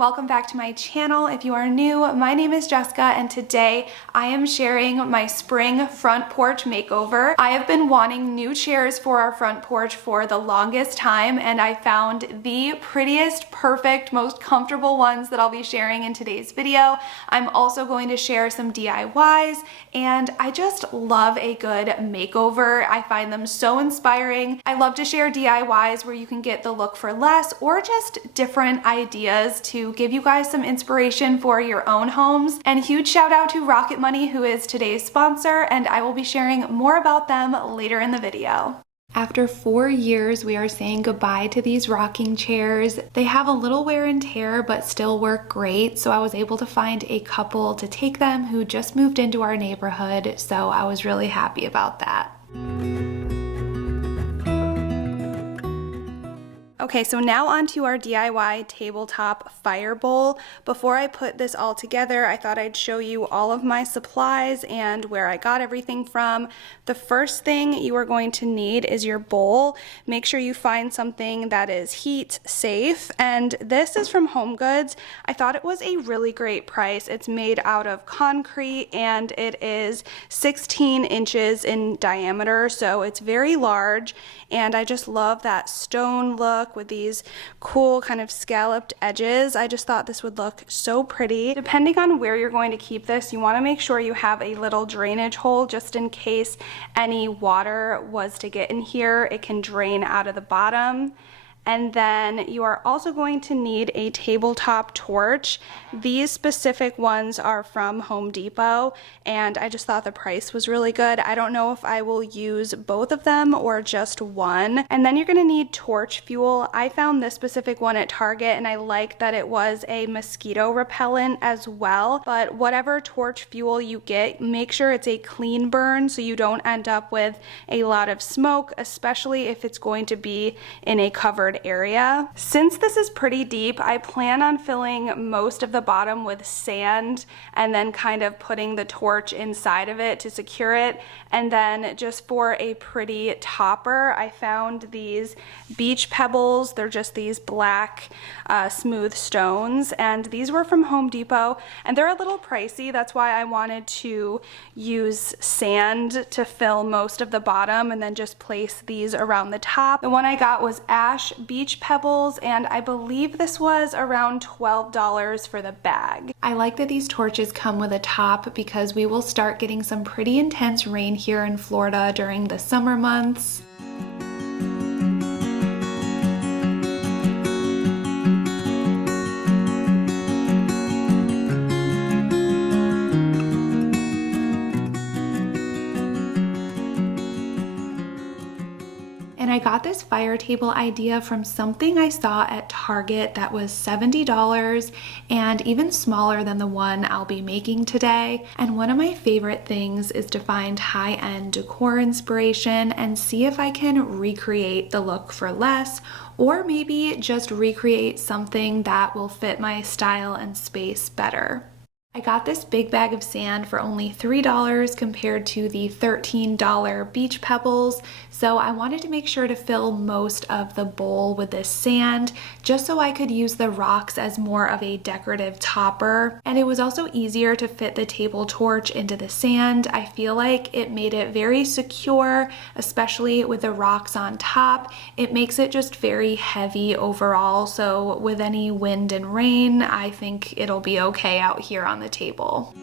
welcome back to my channel. If you are new, my name is Jessica and today I am sharing my spring front porch makeover. I have been wanting new chairs for our front porch for the longest time and I found the prettiest, perfect, most comfortable ones that I'll be sharing in today's video. I'm also going to share some DIYs and I just love a good makeover. I find them so inspiring. I love to share DIYs where you can get the look for less or just different ideas to give you guys some inspiration for your own homes. And huge shout out to Rocket Money, who is today's sponsor, and I will be sharing more about them later in the video. After 4 years, we are saying goodbye to these rocking chairs. They have a little wear and tear, but still work great. So I was able to find a couple to take them who just moved into our neighborhood. So I was really happy about that. Okay, so now onto our DIY tabletop fire bowl. Before I put this all together, I thought I'd show you all of my supplies and where I got everything from. The first thing you are going to need is your bowl. Make sure you find something that is heat safe, and this is from HomeGoods. I thought it was a really great price. It's made out of concrete and it is 16 inches in diameter, so it's very large, and I just love that stone look with these cool kind of scalloped edges. I just thought this would look so pretty. Depending on where you're going to keep this, you want to make sure you have a little drainage hole just in case any water was to get in here. It can drain out of the bottom. And then you are also going to need a tabletop torch. These specific ones are from Home Depot, and I just thought the price was really good. I don't know if I will use both of them or just one. And then you're gonna need torch fuel. I found this specific one at Target, and I like that it was a mosquito repellent as well. But whatever torch fuel you get, make sure it's a clean burn so you don't end up with a lot of smoke, especially if it's going to be in a covered area. Since this is pretty deep, I plan on filling most of the bottom with sand and then kind of putting the torch inside of it to secure it. And then just for a pretty topper, I found these beach pebbles. They're just these black smooth stones, and these were from Home Depot, and they're a little pricey. That's why I wanted to use sand to fill most of the bottom and then just place these around the top. The one I got was ash beach pebbles, and I believe this was around $12 for the bag. I like that these torches come with a top because we will start getting some pretty intense rain here in Florida during the summer months. I got this fire table idea from something I saw at Target that was $70 and even smaller than the one I'll be making today. And one of my favorite things is to find high-end decor inspiration and see if I can recreate the look for less, or maybe just recreate something that will fit my style and space better. I got this big bag of sand for only $3 compared to the $13 beach pebbles, so I wanted to make sure to fill most of the bowl with this sand just so I could use the rocks as more of a decorative topper. And it was also easier to fit the table torch into the sand. I feel like it made it very secure, especially with the rocks on top. It makes it just very heavy overall, so with any wind and rain, I think it'll be okay out here on the table.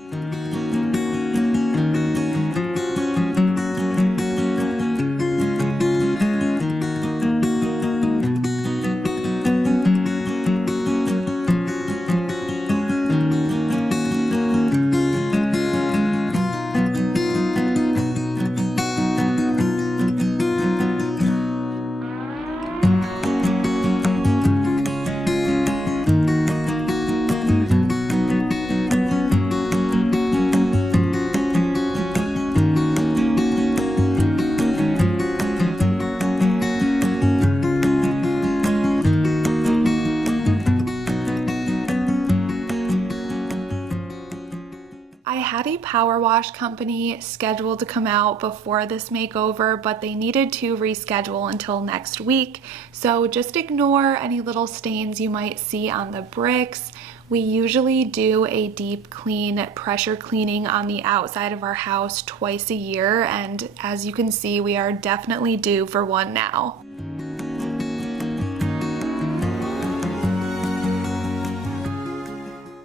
I had a power wash company scheduled to come out before this makeover, but they needed to reschedule until next week. So just ignore any little stains you might see on the bricks. We usually do a deep clean, pressure cleaning on the outside of our house twice a year, and as you can see, we are definitely due for one now.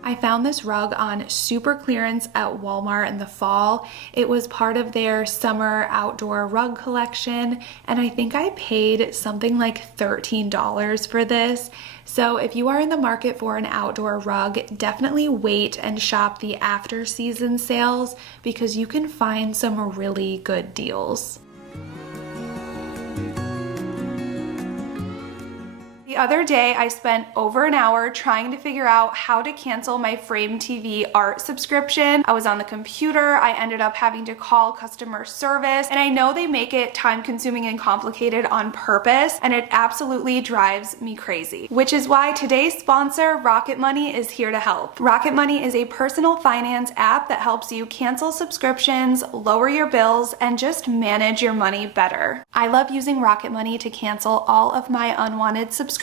I found this rug on super clearance at Walmart in the fall. It was part of their summer outdoor rug collection, and I think I paid something like $13 for this. So if you are in the market for an outdoor rug, definitely wait and shop the after season sales because you can find some really good deals. The other day, I spent over an hour trying to figure out how to cancel my Frame TV art subscription. I was on the computer, I ended up having to call customer service, and I know they make it time-consuming and complicated on purpose, and it absolutely drives me crazy. Which is why today's sponsor, Rocket Money, is here to help. Rocket Money is a personal finance app that helps you cancel subscriptions, lower your bills, and just manage your money better. I love using Rocket Money to cancel all of my unwanted subscriptions.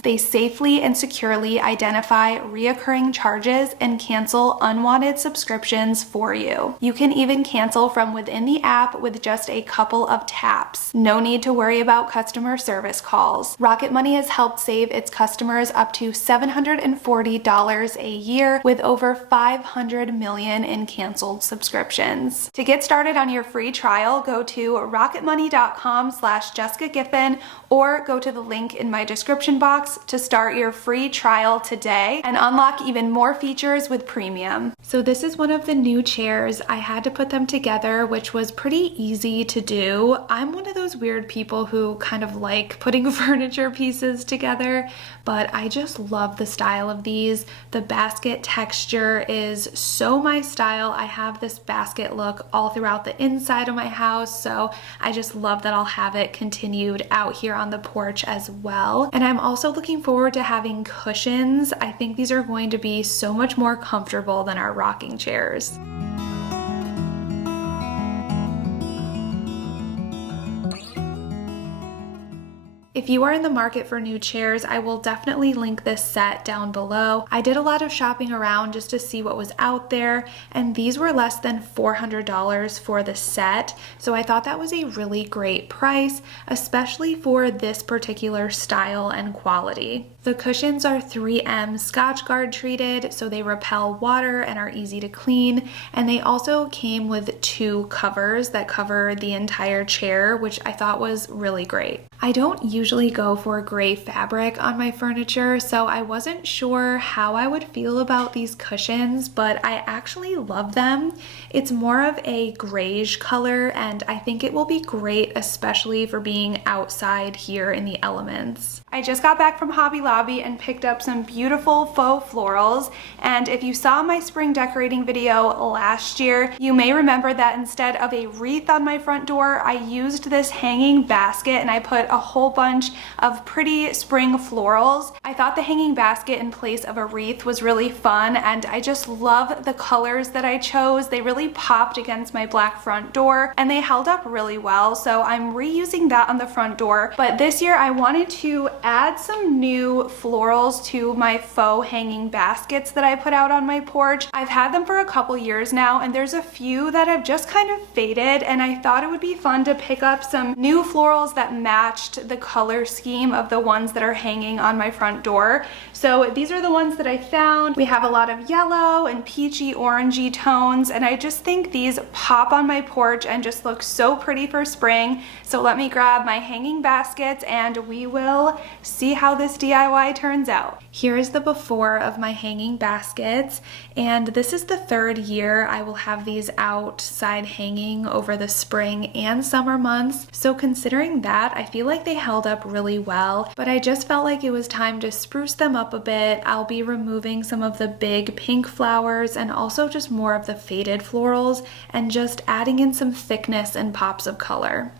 They safely and securely identify reoccurring charges and cancel unwanted subscriptions for you. You can even cancel from within the app with just a couple of taps. No need to worry about customer service calls. Rocket Money has helped save its customers up to $740 a year with over 500 million in canceled subscriptions. To get started on your free trial, go to rocketmoney.com/JessicaGiffen or go to the link in my description box to start your free trial today and unlock even more features with premium. So this is one of the new chairs. I had to put them together, which was pretty easy to do. I'm one of those weird people who kind of like putting furniture pieces together, but I just love the style of these. The basket texture is so my style. I have this basket look all throughout the inside of my house, so I just love that I'll have it continued out here on the porch as well. And I'm also looking forward to having cushions. I think these are going to be so much more comfortable than our rocking chairs. If you are in the market for new chairs, I will definitely link this set down below. I did a lot of shopping around just to see what was out there, and these were less than $400 for the set, so I thought that was a really great price, especially for this particular style and quality. The cushions are 3M Scotchgard treated, so they repel water and are easy to clean, and they also came with 2 covers that cover the entire chair, which I thought was really great. I don't usually go for gray fabric on my furniture, so I wasn't sure how I would feel about these cushions, but I actually love them. It's more of a grayish color, and I think it will be great, especially for being outside here in the elements. I just got back from Hobby Lobby and picked up some beautiful faux florals, and if you saw my spring decorating video last year, you may remember that instead of a wreath on my front door, I used this hanging basket and I put a whole bunch of pretty spring florals. I thought the hanging basket in place of a wreath was really fun, and I just love the colors that I chose. They really popped against my black front door and they held up really well, so I'm reusing that on the front door. But this year I wanted to add some new florals to my faux hanging baskets that I put out on my porch. I've had them for a couple years now, and there's a few that have just kind of faded, and I thought it would be fun to pick up some new florals that matched the color scheme of the ones that are hanging on my front door. So these are the ones that I found. We have a lot of yellow and peachy orangey tones, and I just think these pop on my porch and just look so pretty for spring. So let me grab my hanging baskets and we will see how this DIY turns out. Here is the before of my hanging baskets, and this is the 3rd year I will have these outside hanging over the spring and summer months. So considering that, I feel like they held up really well, but I just felt like it was time to spruce them up a bit. I'll be removing some of the big pink flowers and also just more of the faded florals and just adding in some thickness and pops of color.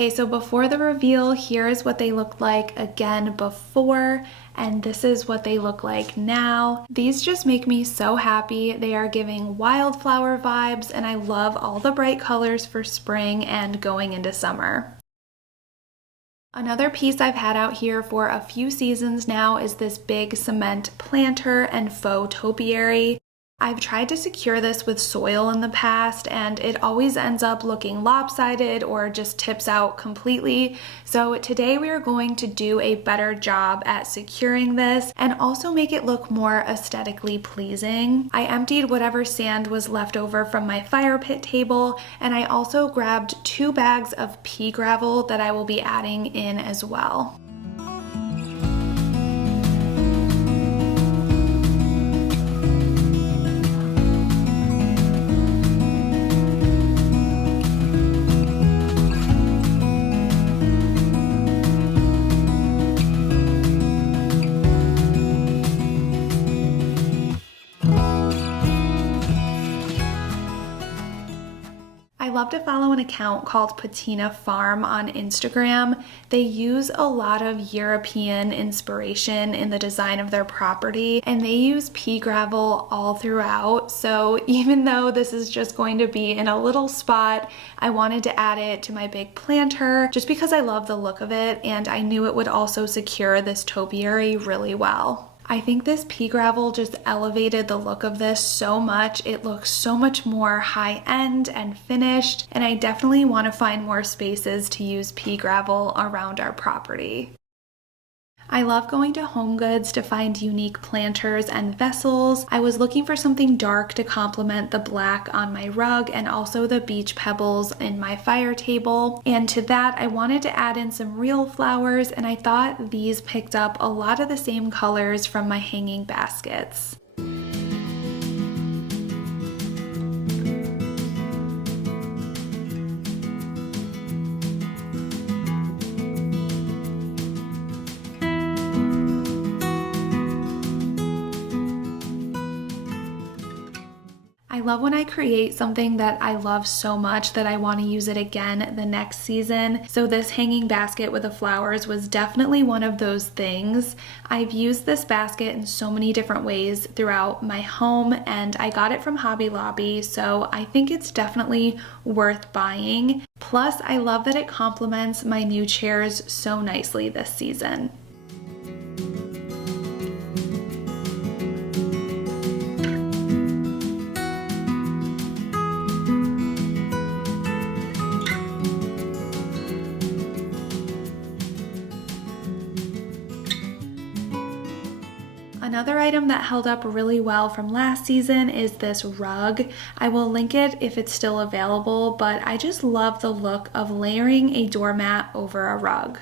Okay, so before the reveal, here is what they looked like again before, and this is what they look like now. These just make me so happy. They are giving wildflower vibes, and I love all the bright colors for spring and going into summer. Another piece I've had out here for a few seasons now is this big cement planter and faux topiary. I've tried to secure this with soil in the past, and it always ends up looking lopsided or just tips out completely. So today we are going to do a better job at securing this and also make it look more aesthetically pleasing. I emptied whatever sand was left over from my fire pit table, and I also grabbed 2 bags of pea gravel that I will be adding in as well. I love to follow an account called Patina Farm on Instagram. They use a lot of European inspiration in the design of their property, and they use pea gravel all throughout. So even though this is just going to be in a little spot, I wanted to add it to my big planter just because I love the look of it, and I knew it would also secure this topiary really well. I think this pea gravel just elevated the look of this so much. It looks so much more high-end and finished, and I definitely want to find more spaces to use pea gravel around our property. I love going to Home Goods to find unique planters and vessels. I was looking for something dark to complement the black on my rug and also the beach pebbles in my fire table. And to that, I wanted to add in some real flowers, and I thought these picked up a lot of the same colors from my hanging baskets. I love when I create something that I love so much that I want to use it again the next season. So this hanging basket with the flowers was definitely one of those things. I've used this basket in so many different ways throughout my home, and I got it from Hobby Lobby, so I think it's definitely worth buying. Plus, I love that it complements my new chairs so nicely this season. Another item that held up really well from last season is this rug. I will link it if it's still available, but I just love the look of layering a doormat over a rug.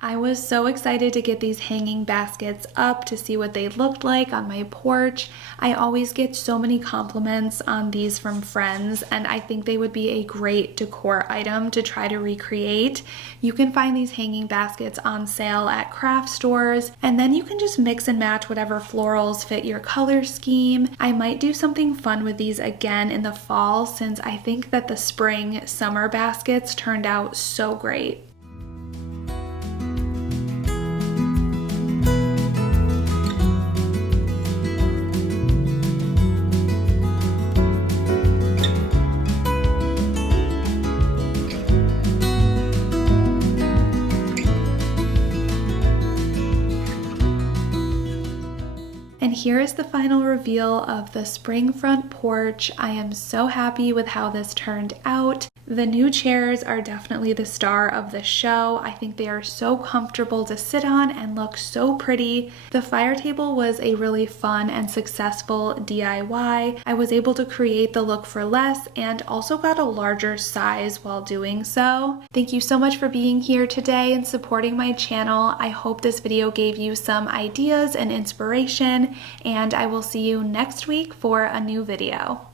I was so excited to get these hanging baskets up to see what they looked like on my porch. I always get so many compliments on these from friends, and I think they would be a great decor item to try to recreate. You can find these hanging baskets on sale at craft stores, and then you can just mix and match whatever florals fit your color scheme. I might do something fun with these again in the fall, since I think that the spring summer baskets turned out so great. And here is the final reveal of the spring front porch. I am so happy with how this turned out. The new chairs are definitely the star of the show. I think they are so comfortable to sit on and look so pretty. The fire table was a really fun and successful DIY. I was able to create the look for less and also got a larger size while doing so. Thank you so much for being here today and supporting my channel. I hope this video gave you some ideas and inspiration, and I will see you next week for a new video.